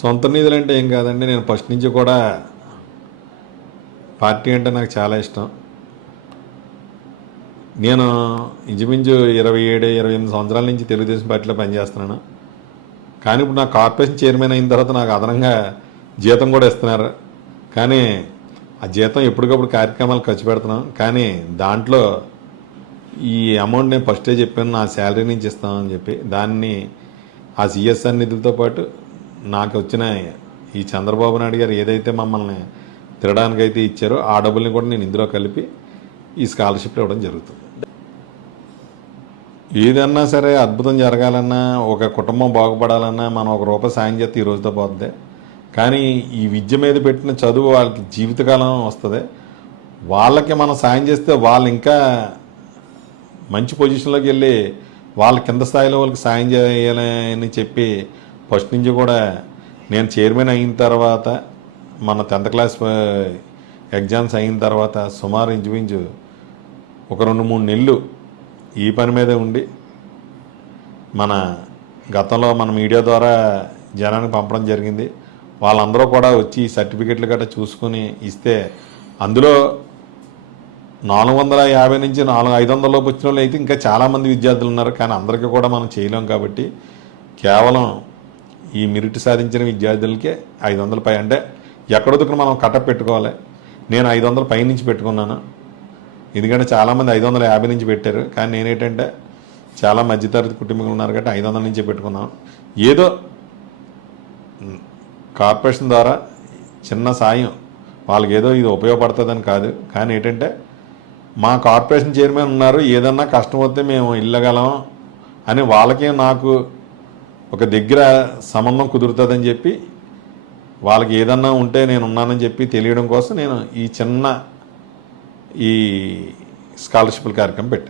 సొంత నిధులంటే ఏం కాదండి. నేను ఫస్ట్ నుంచి కూడా పార్టీ అంటే నాకు చాలా ఇష్టం. నేను ఇంచుమించు 27, 28 సంవత్సరాల నుంచి తెలుగుదేశం పార్టీలో పనిచేస్తున్నాను. కానీ ఇప్పుడు నాకు కార్పొరేషన్ చైర్మన్ అయిన తర్వాత నాకు అదనంగా జీతం కూడా ఇస్తున్నారు. కానీ ఆ జీతం ఎప్పటికప్పుడు కార్యక్రమాలు ఖర్చు పెడుతున్నాం. కానీ దాంట్లో ఈ అమౌంట్ నేను ఫస్టే చెప్పాను, నా శాలరీ నుంచి ఇస్తామని చెప్పి. దాన్ని ఆ సిఎస్ఆర్ నిధులతో పాటు నాకు వచ్చిన ఈ చంద్రబాబు నాయుడు గారు ఏదైతే మమ్మల్ని తినడానికైతే ఇచ్చారో ఆ డబ్బుల్ని కూడా నేను ఇందులో కలిపి ఈ స్కాలర్షిప్ ఇవ్వడం జరుగుతుంది. ఏదన్నా సరే అద్భుతం జరగాలన్నా, ఒక కుటుంబం బాగుపడాలన్నా మనం ₹1 సాయం చేస్తే ఈ రోజుతో పోతుంది. కానీ ఈ విద్య మీద పెట్టిన చదువు వాళ్ళకి జీవితకాలం వస్తుంది. వాళ్ళకి మనం సాయం చేస్తే వాళ్ళు ఇంకా మంచి పొజిషన్లోకి వెళ్ళి వాళ్ళ కింద స్థాయిలో వాళ్ళకి సాయం చేయాలని చెప్పి ఫస్ట్ నుంచి కూడా నేను చైర్మన్ అయిన తర్వాత మన 10th క్లాస్ ఎగ్జామ్స్ అయిన తర్వాత సుమారు ఇంచుమించు ఒక 2-3 నెలలు ఈ పని మీదే ఉండి మన గతంలో మన మీడియా ద్వారా జనానికి పంపడం జరిగింది. వాళ్ళందరూ కూడా వచ్చి సర్టిఫికెట్లు గట్రా చూసుకొని ఇస్తే అందులో 450 నుంచి 500 లోపు వచ్చిన వాళ్ళు అయితే ఇంకా చాలామంది విద్యార్థులు ఉన్నారు. కానీ అందరికీ కూడా మనం చేయలేం కాబట్టి కేవలం ఈ మెరిట్ సాధించిన విద్యార్థులకే 500 పై, అంటే ఎక్కడొదుకు మనం కట్టప్ పెట్టుకోవాలి. నేను 500 పై నుంచి పెట్టుకున్నాను. ఎందుకంటే చాలామంది 550 నుంచి పెట్టారు. కానీ నేనేంటంటే చాలా మధ్యతరగతి కుటుంబీకులు ఉన్నారు కాబట్టి 500 నుంచి పెట్టుకున్నాను. ఏదో కార్పొరేషన్ ద్వారా చిన్న సాయం వాళ్ళకి ఏదో ఇది ఉపయోగపడుతుందని కాదు. కానీ ఏంటంటే మా కార్పొరేషన్ చైర్మన్ ఉన్నారు, ఏదన్నా కష్టం వస్తే మేము వెళ్ళగలం అని వాళ్ళకి నాకు ఒక దగ్గర సంబంధం కుదురుతుందని చెప్పి వాళ్ళకి ఏదన్నా ఉంటే నేను ఉన్నానని చెప్పి తెలియడం కోసం నేను ఈ చిన్న ఈ స్కాలర్షిప్ల కార్యక్రమం పెట్టాను.